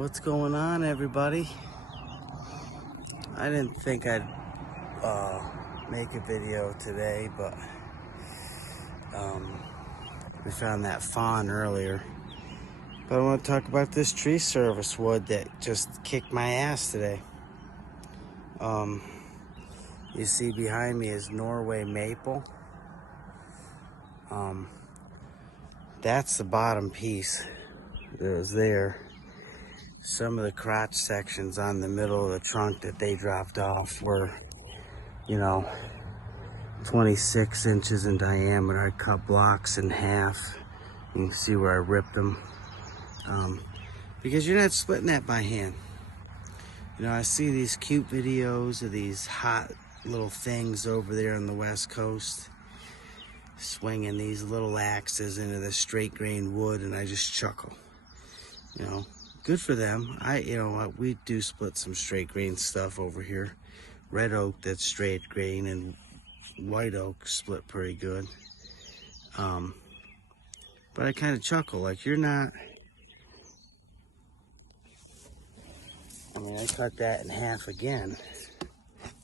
What's going on, everybody? I didn't think I'd make a video today, but we found that fawn earlier. But I want to talk about this tree service wood that just kicked my ass today. You see behind me is Norway maple. That's the bottom piece that was there. Some of the crotch sections on the middle of the trunk that they dropped off were, 26 inches in diameter. I cut blocks in half. You can see where I ripped them. Because you're not splitting that by hand. I see these cute videos of these hot little things over there on the West Coast swinging these little axes into the straight grain wood, and I just chuckle. Good for them. We do split some straight grain stuff over here. Red oak that's straight grain and white oak split pretty good. But I kind of chuckle, like you're not. I cut that in half again,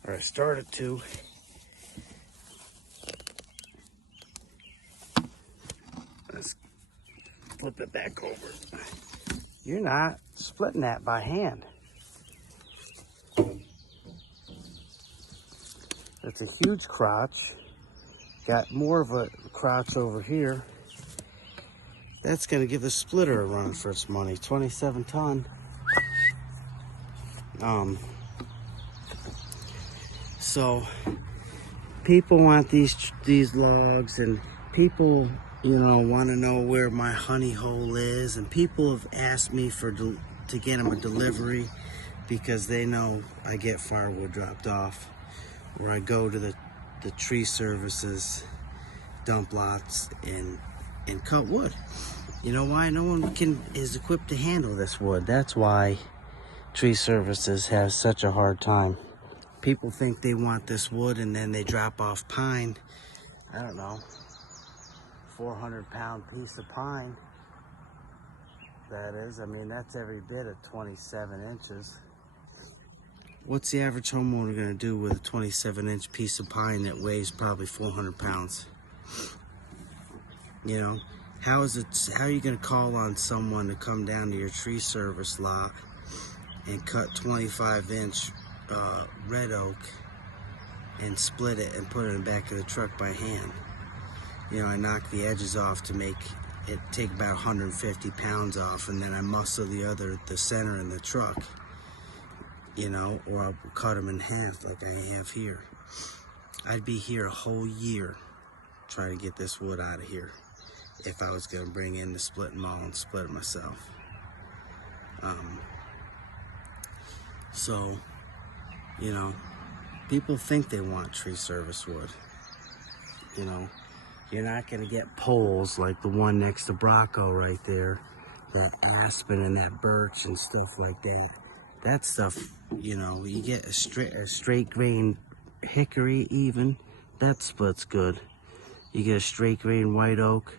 or I started to. Let's flip it back over. You're not splitting that by hand. It's a huge crotch. Got more of a crotch over here. That's gonna give the splitter a run for its money. 27 ton. So people want these logs, and people want to know where my honey hole is, and people have asked me to get them a delivery because they know I get firewood dropped off, where I go to the tree services dump lots and cut wood. You know why? No one is equipped to handle this wood. That's why tree services have such a hard time. People think they want this wood and then they drop off pine. I don't know, 400-pound piece of pine. That is, that's every bit of 27 inches. What's the average homeowner gonna do with a 27-inch piece of pine that weighs probably 400 pounds? How are you gonna call on someone to come down to your tree service lot and cut 25-inch red oak and split it and put it in the back of the truck by hand? I knock the edges off to make it take about 150 pounds off, and then I muscle the center in the truck, or I'll cut them in half like I have here. I'd be here a whole year trying to get this wood out of here if I was gonna bring in the splitting maul and split it myself. So, people think they want tree service wood. You're not going to get poles like the one next to Brocco right there, that aspen and that birch and stuff like that. That stuff, you get a straight grain hickory even, that splits good. You get a straight grain white oak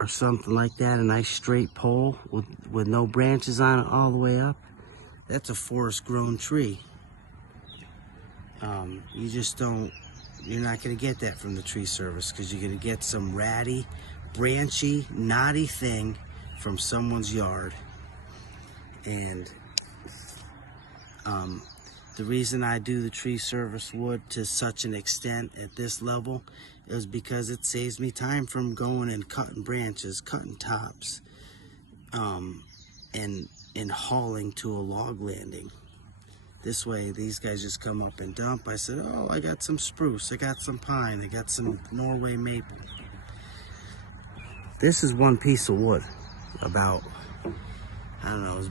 or something like that, a nice straight pole with no branches on it all the way up. That's a forest grown tree. You're not going to get that from the tree service, because you're going to get some ratty, branchy, knotty thing from someone's yard. And the reason I do the tree service wood to such an extent at this level is because it saves me time from going and cutting branches, cutting tops, and hauling to a log landing. This way, these guys just come up and dump. I said, oh, I got some spruce, I got some pine, I got some Norway maple. This is one piece of wood, about,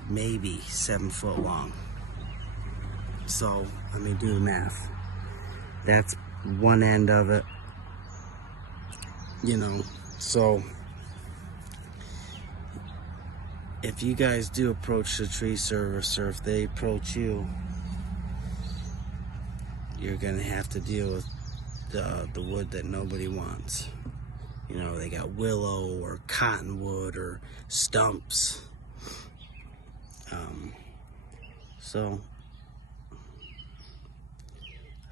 maybe 7 foot long. So, do the math. That's one end of it, so if you guys do approach the tree service, or if they approach you, you're gonna have to deal with the wood that nobody wants. They got willow or cottonwood or stumps. So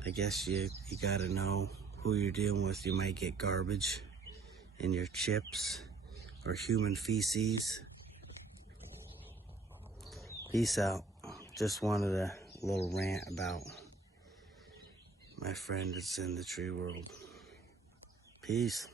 I guess you gotta know who you're dealing with. You might get garbage in your chips or human feces. Peace out. Just wanted a little rant about my friend that's in the tree world. Peace.